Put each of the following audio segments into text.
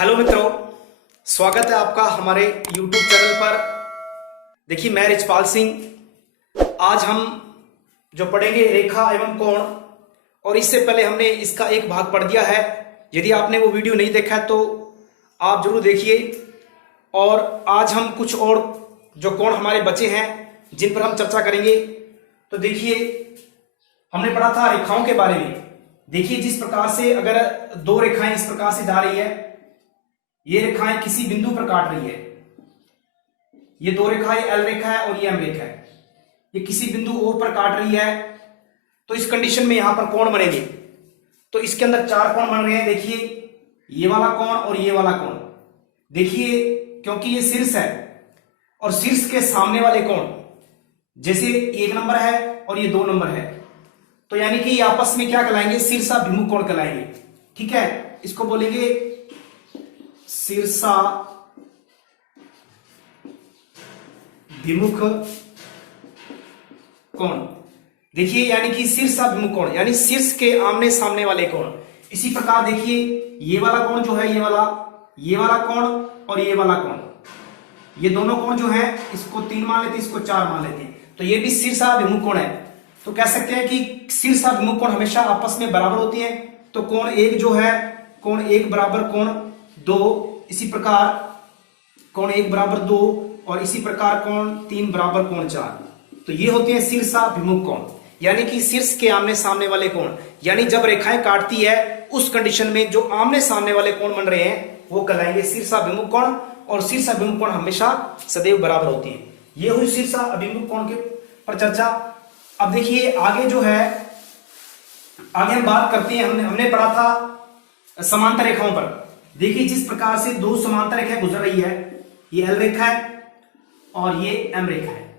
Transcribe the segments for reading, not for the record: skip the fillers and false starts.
Hello मित्रों, स्वागत है आपका हमारे YouTube चैनल पर। देखिए, मैं रिचपाल सिंह। आज हम जो पढ़ेंगे रेखा एवं कोण, और इससे पहले हमने इसका एक भाग पढ़ दिया है। यदि आपने वो वीडियो नहीं देखा है तो आप जरूर देखिए। और आज हम कुछ और जो कोण हमारे बचे हैं जिन पर हम चर्चा करेंगे। तो देखिए, हमने पढ़ा था रेखाओं के बारे में। देखिए, जिस प्रकार से अगर दो रेखाएं इस प्रकार से जा रही है, ये रेखाएं किसी बिंदु पर काट रही है। ये दो रेखाएं एल रेखा है और ये एम रेखा है। ये किसी बिंदु ओ पर काट रही है। तो इस कंडीशन में यहां पर कोण बनेंगे। तो इसके अंदर चार कोण बन रहे हैं। देखिए, ये वाला कोण और ये वाला कोण। देखिए, क्योंकि ये शीर्ष है और शीर्ष के सामने वाले कोण, जैसे 1 नंबर है और ये 2 नंबर है, तो यानी कि ये आपस में क्या कहलाएंगे? शीर्षाभिमुख कोण कहलाएंगे। ठीक है, इसको बोलेंगे शीर्षाभिमुख कोण। देखिए, यानी कि शीर्षाभिमुख कोण यानी शीर्ष के आमने सामने वाले कोण। इसी प्रकार देखिए, ये वाला कोण जो है, ये वाला कोण और ये वाला कोण, ये दोनों कोण जो है, इसको 3 मान लेते हैं, इसको 4 मान लेते हैं। तो ये भी शीर्षाभिमुख कोण है। तो कह सकते हैं कि शीर्षाभिमुख कोण हमेशा आपस में बराबर होती हैं। तो कोण 1 जो है, कोण 1 बराबर कोण 2, इसी प्रकार कोण 1 बराबर 2, और इसी प्रकार कोण 3 बराबर कोण 4। तो ये होते हैं शीर्षाभिमुख कोण, यानी कि शीर्ष के आमने सामने वाले कोण। यानी जब रेखाएं काटती है उस कंडीशन में जो आमने सामने वाले कोण बन रहे हैं वो कहलाएंगे शीर्षाभिमुख कोण। और शीर्षाभिमुख कोण हमेशा सदैव बराबर होती है। ये हुई शीर्षाभिमुख कोण के पर चर्चा। अब देखिए, आगे जो है, आगे हम बात करते हैं। हमने पढ़ा था समांतर रेखाओं पर। देखिए, जिस प्रकार से दो समांतर रेखाएं गुजर रही है, ये एल रेखा है और ये एम रेखा है।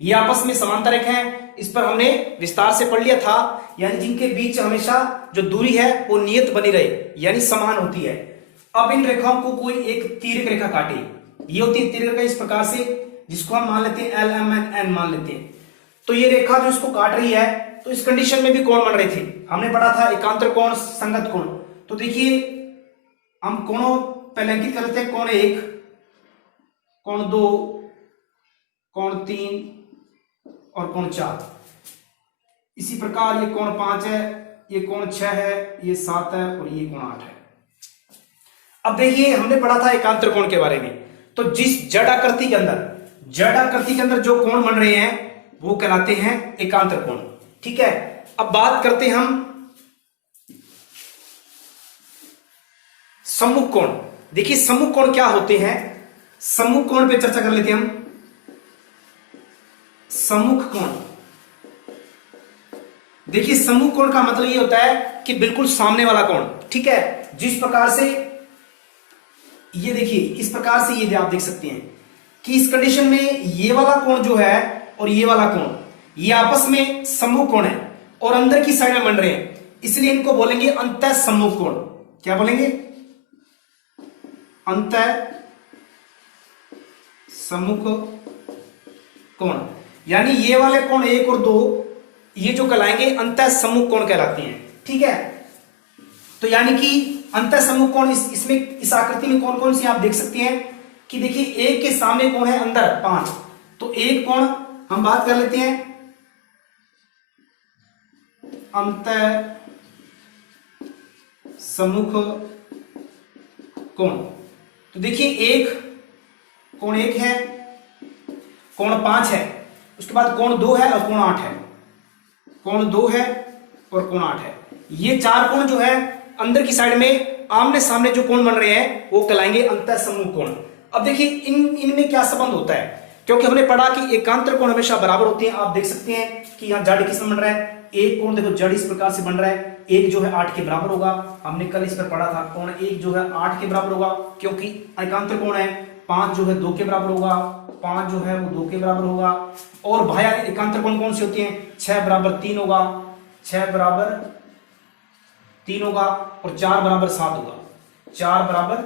ये आपस में समांतर रेखा है। इस पर हमने विस्तार से पढ़ लिया था। यानी जिनके बीच हमेशा जो दूरी है वो नियत बनी रहे, यानी समान होती है। अब इन रेखाओं को कोई एक तिर्यक रेखा काटे। ये होती है तिर्यक रेखा इस प्रकार से, जिसको हम मान लेते हैं एल एम एन एन मान लेते हैं। तो ये रेखा जो इसको काट रही है, तो इस कंडीशन में भी कोण बन रहे थे। हमने पढ़ा था एकांतर कोण, संगत कोण। तो देखिए, हम कोणों पहले अंकित कर लेते हैं। कोण 1, कोण 2, कोण 3 और कोण 4। इसी प्रकार ये कोण 5 है, ये कोण 6 है, ये 7 है और ये कोण 8 है। अब देखिए, हमने पढ़ा था एकांतर कोण के बारे में। तो जिस जड़ आकृति के अंदर जो कोण बन रहे हैं वो कहलाते हैं एकांतर कोण। ठीक है, अब बात करते हैं हम सम्मुख कोण। देखिए, सम्मुख कोण क्या होते हैं? सम्मुख कोण पे चर्चा कर लेते हैं हम। सम्मुख कोण, देखिए, सम्मुख कोण का मतलब ये होता है कि बिल्कुल सामने वाला कोण। ठीक है, जिस प्रकार से ये देखिए, इस प्रकार से ये आप देख सकते हैं कि इस कंडीशन में ये वाला कोण जो है और ये वाला कोण, ये आपस में सम्मुख कोण है और अंदर की साइड में बन रहे हैं, इसलिए इनको बोलेंगे अंतः सम्मुख कोण। क्या बोलेंगे? अंतः सम्मुख कोण। यानी ये वाले कोण 1 और 2, ये जो कहलाएंगे अंतः सम्मुख कोण कहलाते हैं। ठीक है, तो यानी कि अंतः सम्मुख कोण इसमें इस आकृति में कौन कौन सी आप देख सकते हैं कि देखिए, 1 के सामने कोण है अंदर 5। तो एक कोण हम बात कर लेते हैं अंतः सम्मुख कोण। तो देखिए, कोण 1 है, कोण 5 है, उसके बाद कोण 2 है और कोण 8 है। कोण 2 है और कोण 8 है। ये 4 कोण जो है अंदर की साइड में आमने सामने जो कोण बन रहे हैं वो कहलाएंगे अंतः सम्मुख कोण। अब देखिए, इनमें क्या संबंध होता है? क्योंकि हमने पढ़ा कि एकांतर कोण हमेशा बराबर होते हैं। आप देख सकते हैं कि यहाँ जड़ किस में बन रहा है। एक कोण देखो, जड़ इस प्रकार से बन रहा है। एक जो है 8 के बराबर होगा। हमने कल इस पर पढ़ा था, कोण 1 जो है 8 के बराबर होगा, क्योंकि एकांतर कोण है। 5 जो है 2 के बराबर होगा, 5 जो है वो 2 के बराबर होगा। और भाया एकांतर कोण कौन सी होती है? 6 बराबर 3 होगा, 6 बराबर 3 होगा और 4 बराबर 7 होगा, 4 बराबर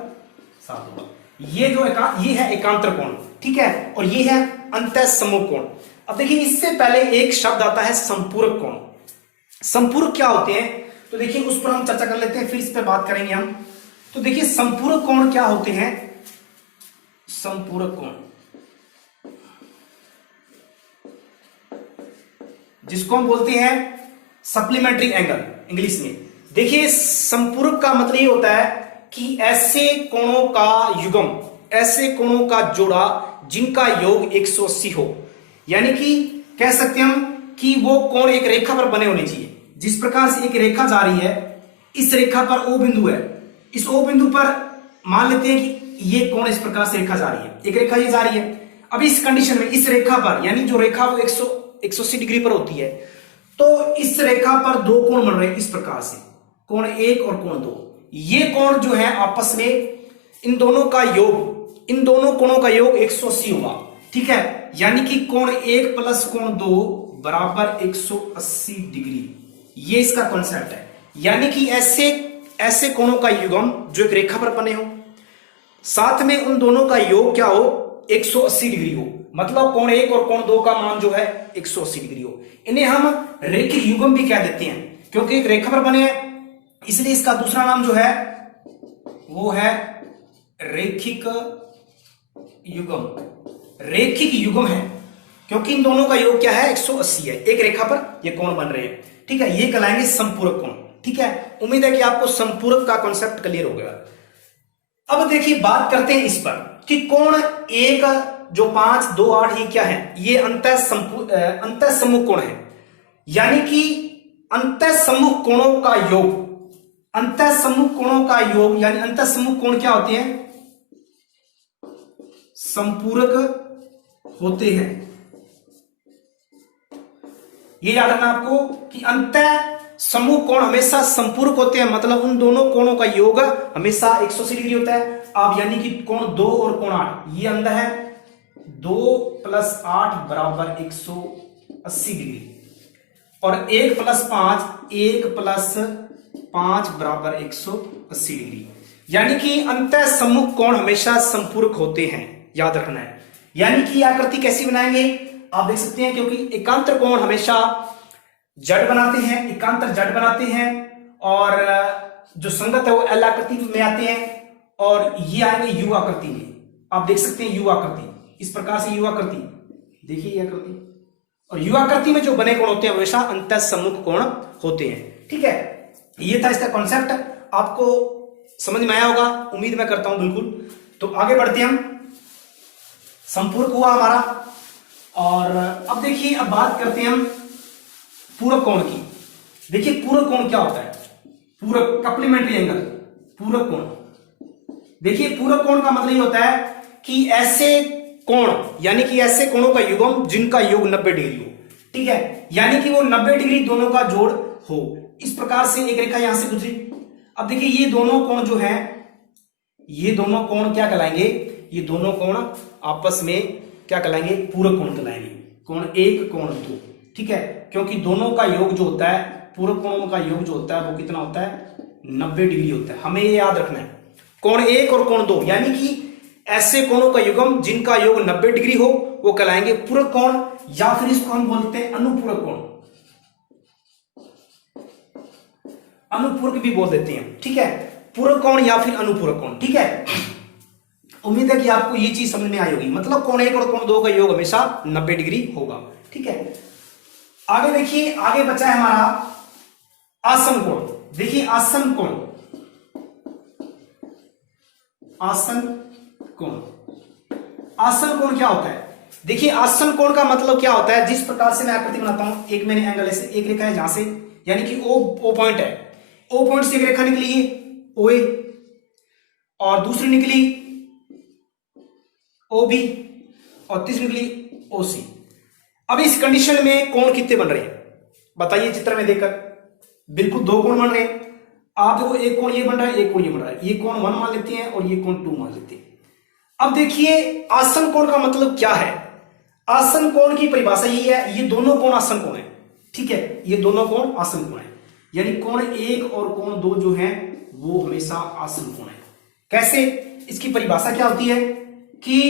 7 होगा। ये है एकांतर कोण। ठीक है, और ये है अंतः सम्मुख कोण। अब देखिए, इससे पहले एक शब्द आता है संपूरक कोण। संपूरक क्या होते हैं? तो देखिए उस पर हम चर्चा कर लेते हैं, फिर इस पर बात करेंगे हम। तो देखिए संपूरक कोण क्या होते हैं? संपूरक कोण जिसको हम बोलते हैं सप्लीमेंट्री एंगल इंग्लिश में। देखिए संपूरक का मतलब ये होता है कि ऐसे कोणों का युग्म, ऐसे कोणों का जोड़ा जिनका योग 180 हो, यानी कि कह सकते हैं हम कि वो कोण एक रेखा पर बने होने चाहिए। जिस प्रकार से एक रेखा जा रही है, इस रेखा पर O बिंदु है, इस O बिंदु पर मान लेते हैं कि ये कोण इस प्रकार से रेखा जा रही है, एक रेखा ये जा रही है। अब इस कंडीशन में इस रेखा पर, यानी जो रेखा वो 180 डिग्री पर होती है, तो इस रेखा पर दो कोण बन रहे हैं इस प्रकार से, कोण 1 और कोण 2। ये कोण जो है आपस में इन दोनों का योग, इन दोनों कोणों का योग 180 होगा, ठीक है। यानी कि कोण 1 प्लस कोण 2 बराबर 180 डिग्री। ये इसका कॉन्सेप्ट है। यानी कि ऐसे कोणों का युग्म जो एक रेखा पर बने हो, साथ में उन दोनों का योग क्या हो? 180 डिग्री हो। मतलब कोण 1 और कोण 2 का मान जो है 180 डिग्री हो। इन्हें हम रेखिक युग्म भी कह देते हैं, क्योंकि एक रेखा पर बने हैं, इसलिए इसका दूसरा नाम जो है वो है रेखिक युग्म। रेखिक युग्म है क्योंकि इन दोनों का योग क्या है? 180 है। एक रेखा पर ये कोण बन रहे हैं, ठीक है। ये कहलाएंगे संपूरक कोण, ठीक है। उम्मीद है कि आपको संपूरक का कॉन्सेप्ट क्लियर हो गया। अब देखिए बात करते हैं इस पर कि कोण 1 जो 5, 2, 8 ये क्या है? ये अंतःसम्मुख कोण है। यानी कि अंतःसम्मुख कोणों का योग, अंतःसम्मुख कोणों का योग यानी अंतःसम्मुख कोण क्या होते हैं? संपूरक होते हैं। ये याद रखना आपको कि अंतःसम्मुख कोण हमेशा संपूरक होते हैं, मतलब उन दोनों कोणों का योग हमेशा 180 डिग्री होता है। अब यानी कि कोण 2 और कोण 8 ये अंदर है, 2 + 8 बराबर 180 डिग्री, और 1 + 5, 1 + 5 बराबर 180 डिग्री। यानी कि अंतःसम्मुख कोण हमेशा संपूरक होते हैं, याद रखना है। यानी कि आकृति कैसी बनाएंगे आप देख सकते हैं, क्योंकि एकांतर कोण हमेशा जड़ बनाते हैं, एकांतर जड़ बनाते हैं, और जो संगत है वो एल आकृति में आते हैं, और ये आएंगे यू आकृति में। आप देख सकते हैं यू आकृति, इस प्रकार से यू आकृति, देखिए ये आकृति, और यू आकृति में जो बने कोण होते हैं हमेशा अंतःसम्मुख कोण होते हैं, ठीक है। ये था इसका कॉन्सेप्ट, आपको समझ में आया होगा, उम्मीद मैं करता हूं बिल्कुल। तो आगे बढ़ते हैं हम। संपूरक हुआ हमारा, और अब देखिए अब बात करते हैं हम पूरक कोण की। देखिए पूरक कोण क्या होता है? पूरक कप्लीमेंट्री एंगल, पूरक कोण। देखिए पूरक कोण का मतलब ये होता है कि ऐसे कोण, यानी कि ऐसे कोणों का युग्म जिनका योग 90 डिग्री हो, ठीक है। यानी कि वो 90 डिग्री दोनों का जोड़ हो। इस प्रकार से एक रेखा यहां से गुजरी। अब देखिए ये दोनों कोण जो है, ये दोनों कोण क्या कहलाएंगे? ये दोनों कोण आपस में क्या कहलाएंगे? पूरक कोण कहलाएंगे। कोण 1, कोण 2, ठीक है। क्योंकि दोनों का योग जो होता है, पूरक कोणों का योग जो होता है वो कितना होता है? 90 डिग्री होता है। हमें ये याद रखना है, कोण 1 और कोण 2, यानी कि ऐसे कोणों का युग्म जिनका योग 90 डिग्री हो वो कहलाएंगे पूरक कोण, या फिर इसको हम बोलते हैं अनुपूरक कोण, अनुपूरक भी बोल देते हैं, ठीक है। पूरक कोण या फिर अनुपूरक कोण, ठीक है। उम्मीद है कि आपको ये चीज समझ में आई होगी। मतलब कोण 1 और कोण 2 का योग हमेशा 90 डिग्री होगा, ठीक है। आगे देखिए, आगे बचा है हमारा आसन कोण। देखिए आसन कोण, आसन कोण, आसन कोण क्या होता है? देखिए आसन कोण का मतलब क्या होता है? जिस प्रकार से मैं आकृति बनाता हूं, एक मैंने एंगल ऐसे, एक रेखा है जहां से, यानी कि ओ पॉइंट है, ओ पॉइंट से एक रेखा निकली है OA, और दूसरी निकली OB, और तीसरी निकली OC। अब इस कंडीशन में कोण कितने बन रहे हैं बताइए चित्र में देखकर? बिल्कुल दो कोण बन रहे हैं। आप देखो एक कोण ये बन रहा है, एक कोण ये बन रहा है। ये कोण 1 मान लेते हैं और ये कोण 2 मान लेते हैं। अब देखिए आसन कोण का मतलब क्या है? आसन कोण की परिभाषा यही है, ये दोनों कोण आसन कोण है, ठीक है। ये दोनों कोण आसन कोण है, यानी कोण 1 और कोण 2 जो है वो हमेशा आसन कोण है। कैसे? इसकी परिभाषा क्या होती है कि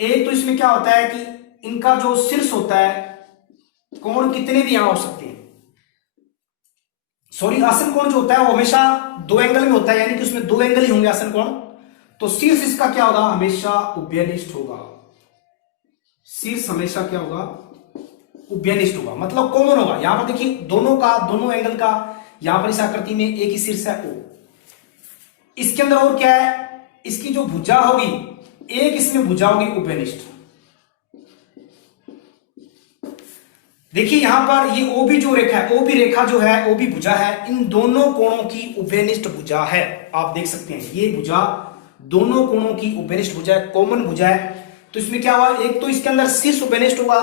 एक तो इसमें क्या होता है कि इनका जो शीर्ष होता है, कोण कितने भी यहां हो सकते हैं, सॉरी, आसन कोण जो होता है वो हमेशा दो एंगल में होता है, यानी कि उसमें दो एंगल ही होंगे आसन कोण। तो शीर्ष इसका क्या होगा, हमेशा उभयनिष्ठ होगा। शीर्ष हमेशा क्या होगा, उभयनिष्ठ होगा, मतलब कॉमन होगा। यहां पर देखिए दोनों एंगल का यहां पर इस आकृति में एक ही शीर्ष है O। इसके अंदर और क्या है, इसकी जो भुजा होगी, एक इसमें भुजा होगी उभयनिष्ठ। देखिए यहां पर ये ओ बी जो रेखा है, ओ बी रेखा जो है, ओ बी भुजा है, इन दोनों कोणों की उभयनिष्ठ भुजा है। आप देख सकते हैं ये भुजा दोनों कोणों की उभयनिष्ठ भुजा है, कॉमन भुजा है। तो इसमें क्या हुआ, एक तो इसके अंदर शीर्ष उभयनिष्ठ होगा,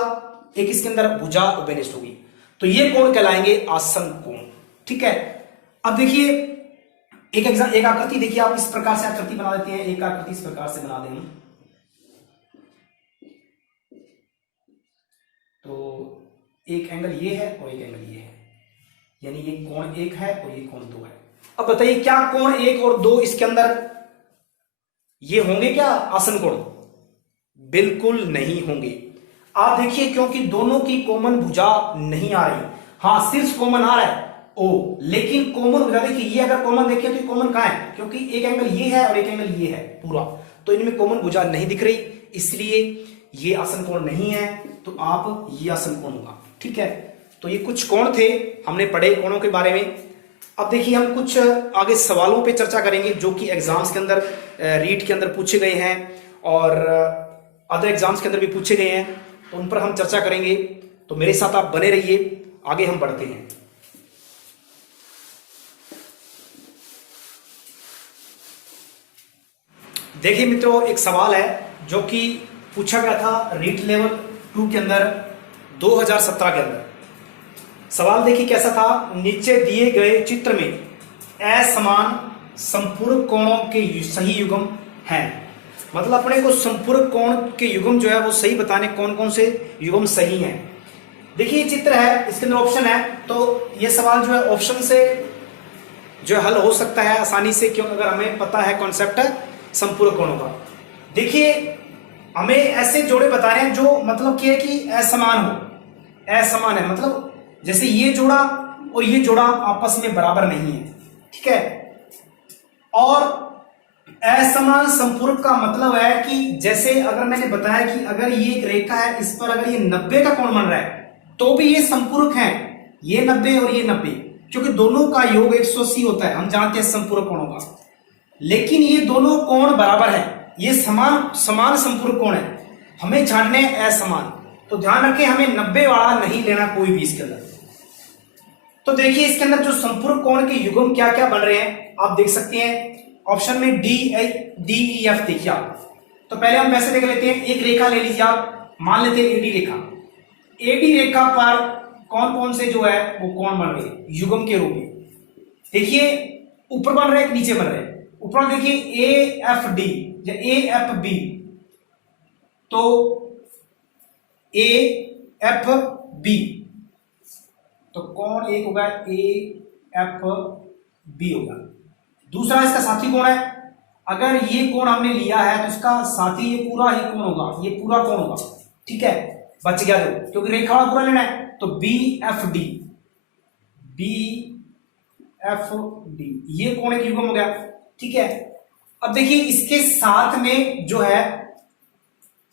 एक इसके अंदर भुजा उभयनिष्ठ होगी, तो ये कोण कहलाएंगे आसन कोण। ठीक है, अब देखिए एक आकृति देखिए, आप इस प्रकार से आकृति बना देते हैं, एक आकृति इस प्रकार से बना देंगे। तो एक एंगल ये है और एक एंगल ये है, यानी ये कोण एक है और ये कोण दो है। अब बताइए क्या कोण एक और दो इसके अंदर ये होंगे क्या आसन कोण? बिल्कुल नहीं होंगे। आप देखिए क्योंकि दोनों की कॉमन भुजा नहीं आ रही। हाँ, शीर्ष कॉमन आ रहा है ओ, लेकिन कॉमन भुजा देखिए, ये अगर कॉमन देखिए तो कॉमन कहां है, क्योंकि एक एंगल ये है और एक एंगल ये है पूरा, तो इनमें कॉमन भुजा नहीं दिख रही, इसलिए ये आसन कोण नहीं है। तो आप ये आसन कोण होगा। ठीक है, तो ये कुछ कोण थे, हमने पढ़े कोणों के बारे में। अब देखिए हम कुछ आगे सवालों पे चर्चा करेंगे जो कि एग्जाम्स के अंदर रीट के अंदर पूछे गए हैं और अदर एग्जाम्स के अंदर भी पूछे गए हैं, तो उन पर हम चर्चा करेंगे। तो मेरे साथ आप बने रहिए, आगे हम बढ़ते हैं। देखिए मित्रों, एक सवाल है जो कि पूछा गया था रीट लेवल 2 के अंदर 2017 के अंदर। सवाल देखिए कैसा था, नीचे दिए गए चित्र में असमान संपूरक कोणों के सही युग्म हैं। मतलब अपने को संपूरक कोण के युग्म जो है वो सही बताने कौन कौन से युग्म सही हैं। देखिए ये चित्र है, इसके अंदर ऑप्शन है, तो ये सवाल जो है ऑप्शन से जो हल हो सकता है आसानी से, क्योंकि अगर हमें पता है कॉन्सेप्ट संपूरक कोणों का। देखिए हमें ऐसे जोड़े बता रहे हैं जो मतलब क्या है कि असमान हो, असमान है, मतलब जैसे ये जोड़ा और ये जोड़ा आपस में बराबर नहीं है। ठीक है, और असमान संपूरक का मतलब है कि जैसे अगर मैंने बताया कि अगर ये एक रेखा है, इस पर अगर ये 90 का कोण बन रहा है तो भी ये संपूरक है, ये 90 और ये 90, क्योंकि दोनों का योग 180 होता है, हम जानते हैं संपूरक कोणों का। लेकिन ये दोनों कोण बराबर है, ये समान संपूरक कोण है, हमें जानने असमान। तो ध्यान रखें, हमें 90 वाला नहीं लेना कोई भी इसके अंदर। तो देखिए इसके अंदर जो संपूरक कोण के युग्म क्या क्या बन रहे हैं आप देख सकते हैं। ऑप्शन में डी ई एफ देखिए आप। तो पहले हम वैसे देख लेते हैं, एक रेखा ले लीजिए आप, मान लेते हैं एडी रेखा। एडी रेखा पर कौन कौन से जो है वो कोण बन रहे हैं युग्म के रूप में। देखिए ऊपर बन रहे हैं, नीचे बन रहे हैं। ऊपर देखिए ए एफ डी या ए एफ बी, तो ए एफ बी, तो कौन एक होगा ए एफ बी होगा। दूसरा इसका साथी कौन है, अगर ये कोण हमने लिया है तो इसका साथी ये पूरा ही कोण होगा, ये पूरा कोण होगा। ठीक है, बच गया जो, क्योंकि रेखा वाला पूरा लेना है, तो B F D, B F D ये कोण एक युग्म हो गया। ठीक है, अब देखिए इसके साथ में जो है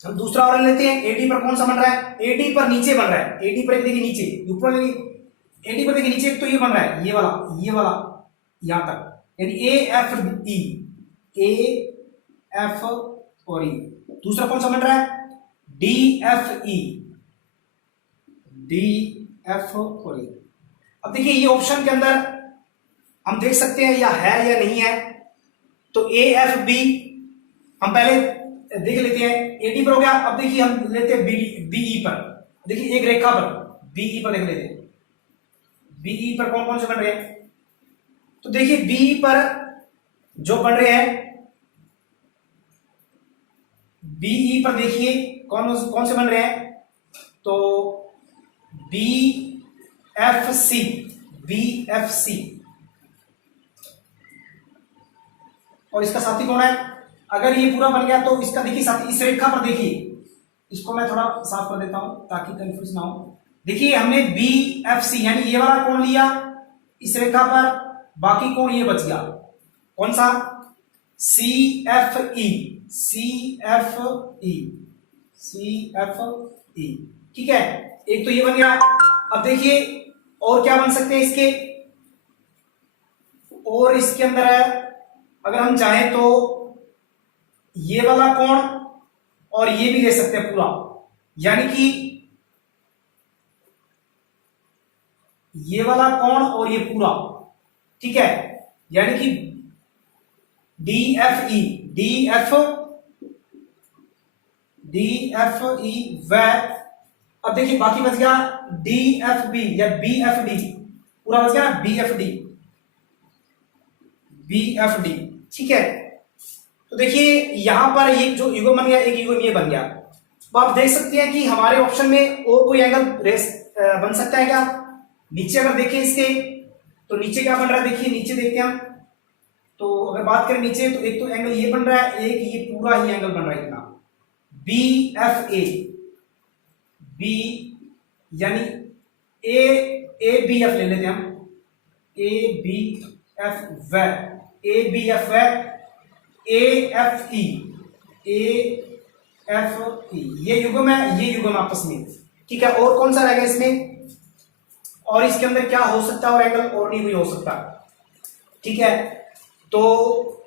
हम दूसरा और लेते हैं। एडी पर कौन सा बन रहा है, एडी पर नीचे बन रहा है, एडी पर एक देखिए नीचे, ऊपर एडी पर देखिए नीचे, तो ये बन रहा है, ये वाला यहां तक, यानी A F E, A F और ई। दूसरा कौन सा बन रहा है, D F E, D F और ई। अब देखिए ये ऑप्शन के अंदर हम देख सकते हैं या है या नहीं है। तो ए एफ बी हम पहले देख लेते हैं, एडी पर हो गया। अब देखिए हम लेते हैं बीई पर, देखिए एक रेखा पर बीई पर देख लेते हैं, बीई पर कौन कौन से बन रहे हैं। तो देखिए बीई पर जो बन रहे हैं, बीई पर देखिए कौन कौन से बन रहे हैं, तो B F C, B F C, और इसका साथी कौन है। अगर ये पूरा बन गया तो इसका देखिए साथी इस रेखा पर, देखिए इसको मैं थोड़ा साफ कर देता हूं ताकि कंफ्यूज ना हो। देखिए हमने बी एफ सी यानी ये वाला कोण लिया इस रेखा पर, बाकी कोण ये बच गया, कौन सा, C F E, C F E, C F E, ठीक है। एक तो ये बन गया। अब देखिए और क्या बन सकते हैं इसके, और इसके अंदर है, अगर हम चाहें तो ये वाला कोण और ये भी ले सकते हैं पूरा, यानी कि ये वाला कोण और ये पूरा, ठीक है, यानी कि D F E, D F E व, अब देखिए बाकी बच गया डी एफ बी या बी एफ डी, पूरा बच गया ना, B F D, B F D, ठीक है। तो देखिए यहां पर ये जो युग्म बन गया, एक युग्म ये बन गया। तो आप देख सकते हैं कि हमारे ऑप्शन में और कोई एंगल बन सकता है क्या। नीचे अगर देखें इसके, तो नीचे क्या बन रहा है, देखिए नीचे देखते हैं हम, तो अगर बात करें नीचे, तो एक तो एंगल ये बन रहा है, एक ये पूरा ही एंगल बन रहा है इतना, बी एफ ए, बी यानी ए बी एफ ले लेते हैं हम, ए बी एफ व, ए बी एफ व, A F E, A F E, ये युग्म है, ये युग्म आपस में, ठीक है। और कौन सा रहेगा इसमें, और इसके अंदर क्या हो सकता है, और एंगल और नहीं भी हो सकता, ठीक है। तो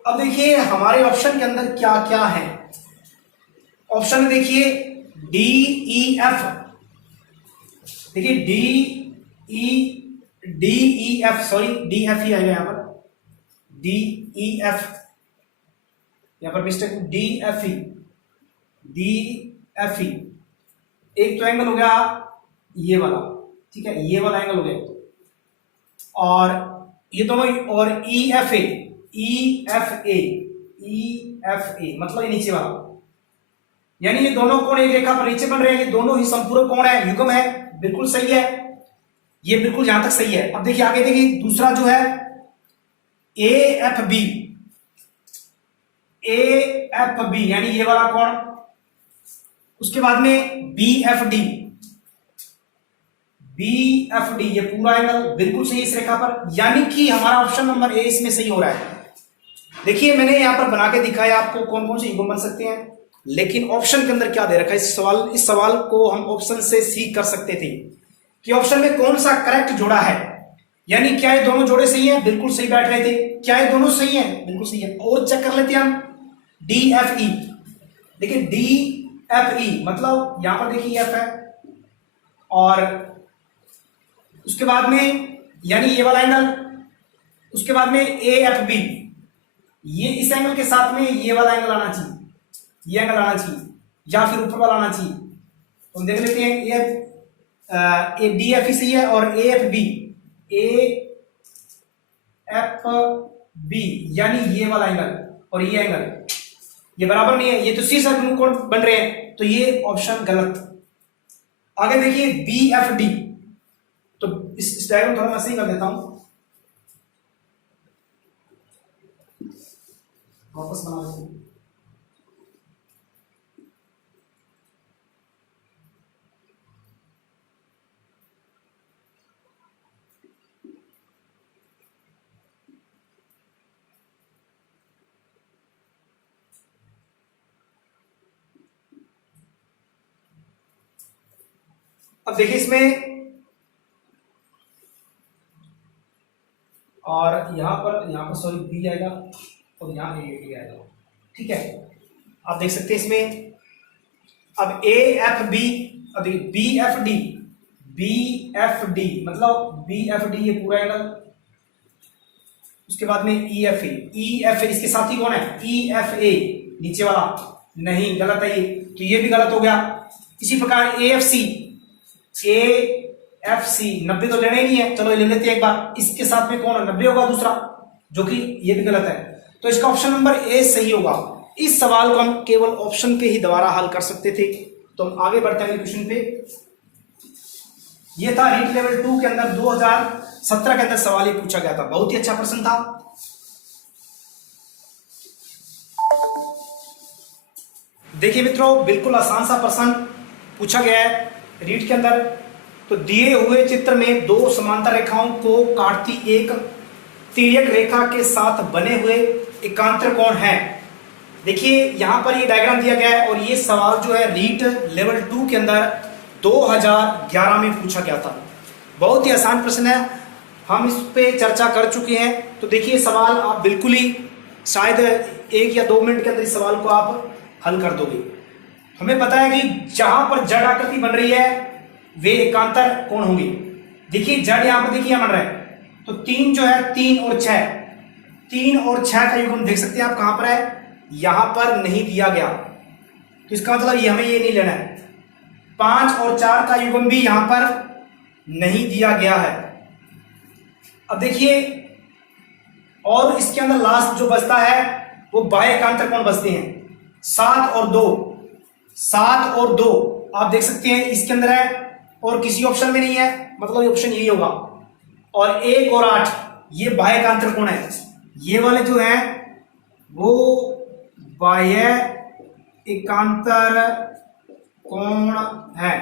अब देखिए हमारे ऑप्शन के अंदर क्या क्या है। ऑप्शन में देखिए डी ई एफ, देखिए D E F, sorry D F ही आएगा यहां पर, डी ई एफ, यहां पर mistake, D F E, D F E, एक तो एंगल हो गया ये वाला, ठीक है, ये वाला एंगल हो गया, और ये दोनों, और E F A, E F A, E F A मतलब ये नीचे वाला, यानी ये दोनों कोण एक रेखा पर नीचे बन रहे हैं, ये दोनों ही संपूरक कोण है, युग्म है, बिल्कुल सही है, ये बिल्कुल यहां तक सही है। अब देखिए आगे देखिए दूसरा जो है A F B, A F B यानी ये वाला कोण, उसके बाद में B F D, B F D, ये पूरा एंगल बिल्कुल सही इस रेखा पर, यानी कि हमारा ऑप्शन नंबर ए इसमें सही हो रहा है। देखिए मैंने यहां पर बना के दिखाया आपको कौन कौन से युग्म बन सकते हैं, लेकिन ऑप्शन के अंदर क्या दे रखा है, इस सवाल को हम ऑप्शन से सीख कर सकते थे कि ऑप्शन में कौन सा करेक्ट जोड़ा है, यानी क्या ये दोनों जोड़े सही हैं, बिल्कुल सही बैठ रहे थे, क्या ये दोनों सही हैं, बिल्कुल सही है। और चेक कर लेते हैं हम डी एफ ई, देखिए डी एफ ई मतलब यहां पर देखिए एफ है, और उसके बाद में यानी ये वाला एंगल, उसके बाद में ए एफ बी, ये इस एंगल के साथ में ये वाला एंगल आना चाहिए, ये एंगल आना चाहिए, या फिर ऊपर वाला आना चाहिए। तो हम देख लेते हैं ए डी एफ ई सही है, और A F B, A F B यानी ये वाला एंगल और ये एंगल ये बराबर नहीं है, ये तो सी सर्कल कोण बन रहे हैं, तो ये ऑप्शन गलत। आगे देखिए बी एफ डी, तो इस डायग्राम थोड़ा मैं सही कर देता हूं, वापस बना लेते हैं। अब देखिए इसमें, और यहां पर सॉरी बी आएगा और यहां ए आएगा, ठीक है। आप देख सकते हैं इसमें, अब ए एफ बी, अब B F D, B F D मतलब बी एफ डी ये पूरा एंगल, उसके बाद में ई एफ ए, इसके साथ ही कौन है, ई एफ ए नीचे वाला, नहीं गलत है ये, तो ये भी गलत हो गया। इसी प्रकार A F C, A F C 90 तो लेना ही नहीं है, चलो ले लेते हैं एक बार, इसके साथ में कौन है 90 होगा दूसरा, जो कि ये भी गलत है, तो इसका ऑप्शन नंबर ए सही होगा। इस सवाल को हम केवल ऑप्शन पे ही दोबारा हल कर सकते थे। तो हम आगे बढ़ते हैं क्वेश्चन पे। ये था रीट लेवल 2 के अंदर 2017 के अंदर सवाल ये पूछा गया था, बहुत ही अच्छा प्रश्न था। देखिए मित्रों, बिल्कुल आसान सा प्रश्न पूछा गया है रीट के अंदर। तो दिए हुए चित्र में दो समांतर रेखाओं को काटती एक तिर्यक रेखा के साथ बने हुए एकांतर कोण है। देखिए यहां पर ये डायग्राम दिया गया है और ये सवाल जो है रीट लेवल 2 के अंदर 2011 में पूछा गया था। बहुत ही आसान प्रश्न है, हम इस पे चर्चा कर चुके हैं। तो देखिए सवाल आप बिल्कुल ही शायद 1 या 2 मिनट के अंदर इस सवाल को आप हल कर दोगे। हमें पता है कि जहां पर जड़ आकृति बन रही है वे एकांतर कोण होंगे। देखिए जड़ यहां पर देखिए बन रहा है, तो 3 जो है 3 और 6, 3 और 6 का युग्म देख सकते हैं आप कहां पर है, यहां पर नहीं दिया गया, तो इसका मतलब ये हमें ये नहीं लेना है। 5 और 4 का युग्म भी यहां पर नहीं दिया गया है। अब देखिए और इसके अंदर लास्ट जो बचता है वो बाह्य एकांतर कोण बचते हैं 7 और 2, 7 और 2 आप देख सकते हैं इसके अंदर है और किसी ऑप्शन में नहीं है, मतलब ये ऑप्शन यही होगा। और 1 और 8 ये बाह्य एकांतर कोण है, ये वाले जो है वो बाह्य एकांतर कोण है,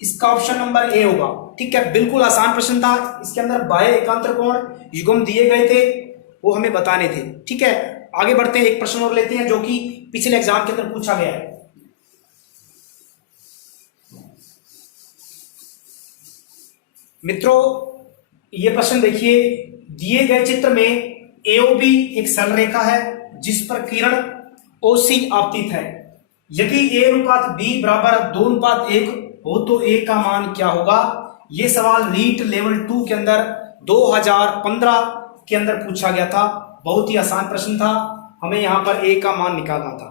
इसका ऑप्शन नंबर ए होगा। ठीक है, बिल्कुल आसान प्रश्न था, इसके अंदर बाह्य एकांतर कोण युग्म दिए गए थे, वो हमें बताने थे। ठीक है, आगे बढ़ते हैं, एक प्रश्न और लेते हैं जो कि पिछले एग्जाम के अंदर पूछा गया है। मित्रों ये प्रश्न देखिए, दिए गए चित्र में AOB एक सरल रेखा है जिस पर किरण OC आपतित है। यदि A अनुपात B बराबर 2:1 हो तो A का मान क्या होगा। यह सवाल रीट लेवल 2 के अंदर 2015 के अंदर पूछा गया था। बहुत ही आसान प्रश्न था, हमें यहां पर A का मान निकालना था।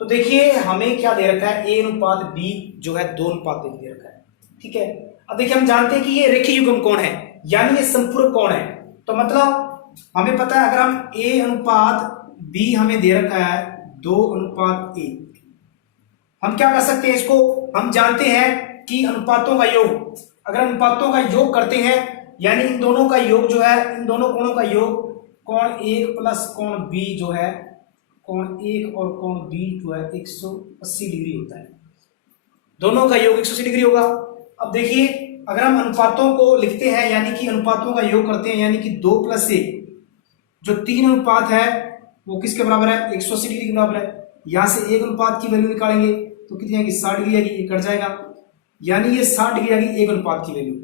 तो देखिए हमें क्या दे रखा है, A अनुपात B जो है 2:1 दे रखा है। ठीक है, अब देखिए हम जानते हैं कि ये रेखीय युग्म कोण है, यानी ये संपूरक कोण है। तो मतलब हमें पता है अगर हम A अनुपात B हमें दे रखा है 2:1, हम क्या कर सकते हैं, इसको हम जानते हैं कि अनुपातों का योग, अगर अनुपातों का योग करते हैं यानी इन दोनों का योग जो है, इन दोनों कोणों का योग कोण 1 प्लस कोण B जो है, कोण 1 और कोण B जो है 180 डिग्री होता है, दोनों का योग 180 डिग्री होगा। अब देखिए अगर हम अनुपातों को लिखते हैं यानी कि अनुपातों का योग करते हैं यानी कि 2 + 1 जो 3 अनुपात है वो किसके बराबर है, 180 डिग्री के बराबर है। यहां से 1 अनुपात की वैल्यू निकालेंगे तो कितनी आएगी, 60 डिग्री आएगी, ये कट जाएगा, यानी ये 60 डिग्री आएगी 1 अनुपात की वैल्यू।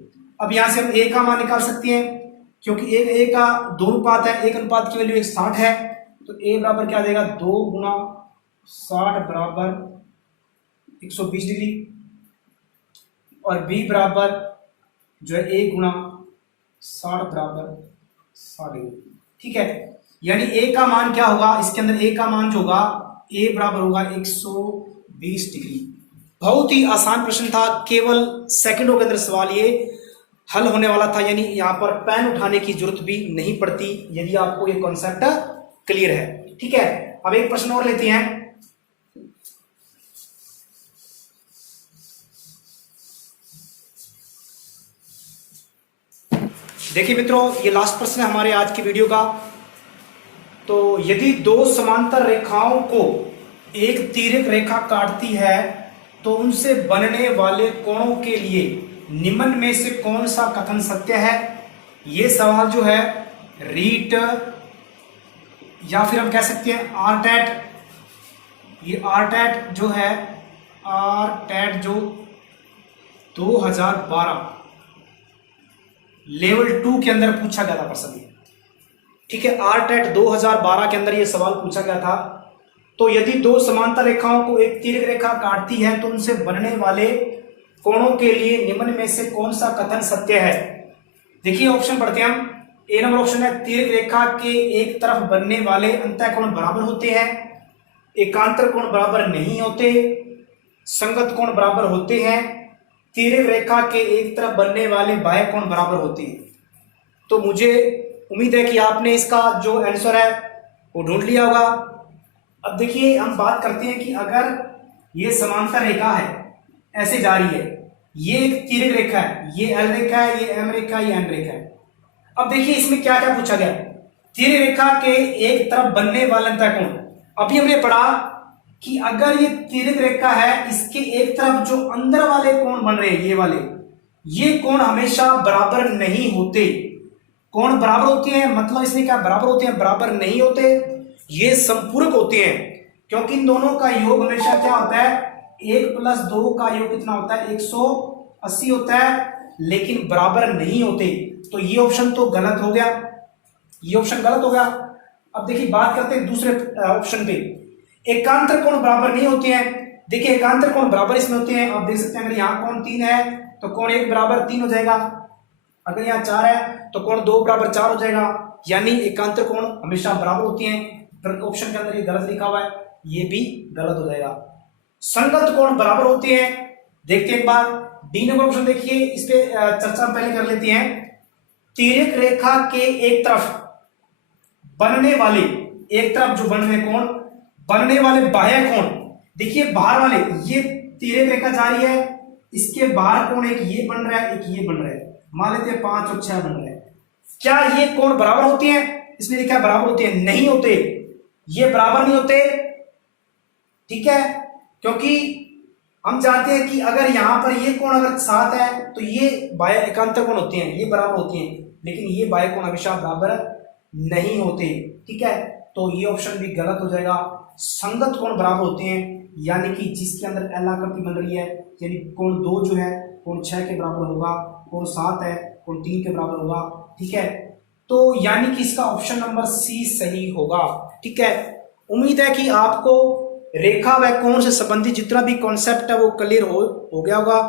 अब यहां से हम A का मान निकाल सकते हैं क्योंकि A का 2 अनुपात है, 1 अनुपात की वैल्यू 60 है, तो A बराबर क्या देगा, 2 × 60 बराबर 120 डिग्री, और B बराबर जो है 1 × 60 बराबर 60 डिग्री। ठीक है, यानी A का मान क्या होगा, इसके अंदर A का मान जो होगा A बराबर होगा 120 डिग्री। बहुत ही आसान प्रश्न था, केवल सेकंडों के अंदर सवाल ये हल होने वाला था, यानी यहां पर पेन उठाने की जरूरत भी नहीं पड़ती यदि आपको ये कॉन्सेप्ट क्लियर है। ठीक है, अब एक प्रश्न और लेते हैं। देखिए मित्रों ये लास्ट प्रश्न है हमारे आज की वीडियो का। तो यदि दो समांतर रेखाओं को एक तिर्यक रेखा काटती है तो उनसे बनने वाले कोणों के लिए निम्न में से कौन सा कथन सत्य है। यह सवाल जो है रीट या फिर हम कह सकते हैं आरटेट, ये आरटेट जो है, आरटेट जो 2012 लेवल 2 के अंदर पूछा गया था प्रश्न। ठीक है, आरटेट 2012 के अंदर यह सवाल पूछा गया था। तो यदि दो समांतर रेखाओं को एक तिर्यक रेखा काटती है तो उनसे बनने वाले कोणों के लिए निम्न में से कौन सा कथन सत्य है। देखिए ऑप्शन पढ़ते हैं हम। ए नंबर ऑप्शन है, तिर्यक रेखा के एक तरफ बनने वाले अंतःकोण बराबर होते हैं, एकांतर कोण बराबर नहीं होते, संगत कोण बराबर होते हैं, तिर्यक रेखा के एक तरफ बनने वाले बाह्य कोण बराबर होते हैं। तो मुझे उम्मीद है कि आपने इसका जो आंसर है वो ढूंढ लिया होगा। अब देखिए हम बात करते हैं कि अगर ये समांतर रेखा है ऐसे जा रही है, ये एक तिर्यक रेखा है, ये एल रेखा है, ये एम रेखा है, ये एन रेखा है। अब देखिए इसमें क्या क्या पूछा गया, तिर्यक रेखा के एक तरफ बनने वाला अंतःकोण। अभी हमने पढ़ा कि अगर ये तिर्यक रेखा है, इसके एक तरफ जो अंदर वाले कोण बन रहे हैं, ये वाले, ये कोण हमेशा बराबर नहीं होते। कोण बराबर होते हैं मतलब इसमें क्या बराबर होते हैं, बराबर नहीं होते, ये संपूरक होते हैं, क्योंकि इन दोनों का योग हमेशा क्या होता है, 1+2 का योग कितना होता है, 180 होता है, लेकिन बराबर नहीं होते। तो ये ऑप्शन तो गलत हो गया, ये ऑप्शन गलत हो गया। अब देखिए बात करते हैं दूसरे ऑप्शन पे, एकांतर कोण बराबर नहीं होते हैं। देखिए एकांतर कोण बराबर इसमें होते हैं, आप देख सकते हैं अगर यहाँ कोण 3 है तो कोण 1 बराबर 3 हो जाएगा, अगर यहाँ 4 है तो कोण 2 बराबर 4 हो जाएगा, यानी एकांतर कोण हमेशा बराबर होती हैं। ऑप्शन के अंदर ये गलत लिखा हुआ है, ये भी गलत हो जाएगा। संगत कोण बराबर होते हैं, देखते हैं एक बार डी नंबर ऑप्शन देखिए, इस पे चर्चा पहले कर लेते हैं। तिर्यक रेखा के एक तरफ बनने वाले, एक तरफ जो बन रहे कोण, बनने वाले बाह्य कोण, देखिए बाहर वाले, ये तिर्यक रेखा जा रही है, इसके बाहर कोण एक ये बन रहा है, एक ये बन रहा है, मान लेते हैं 5 और 6 बन रहे हैं। क्या ये कोण बराबर होती हैं? इसमें लिखा है बराबर होती है, नहीं होते, ये बराबर नहीं होते, ठीक है, क्योंकि हम जानते हैं कि अगर यहां पर ये कोण अगर 7 है तो ये बाह्य एकांतर कोण होते हैं, ये बराबर होते हैं, लेकिन ये बाह्य कोण हमेशा बराबर नहीं होते, ठीक है, तो ये ऑप्शन भी गलत हो जाएगा। संगत कोण बराबर होते हैं, यानी कि जिसके अंदर एल आकृति बन रही है, यानी कोण 2 जो है कोण 6 के बराबर होगा, कोण 7 है कोण 3 के बराबर होगा, ठीक है, तो यानी कि इसका ऑप्शन नंबर सी सही होगा, ठीक है। उम्मीद है कि आपको रेखा व कोण से संबंधित जितना भी कॉन्सेप्ट है वो क्लियर हो गया होगा।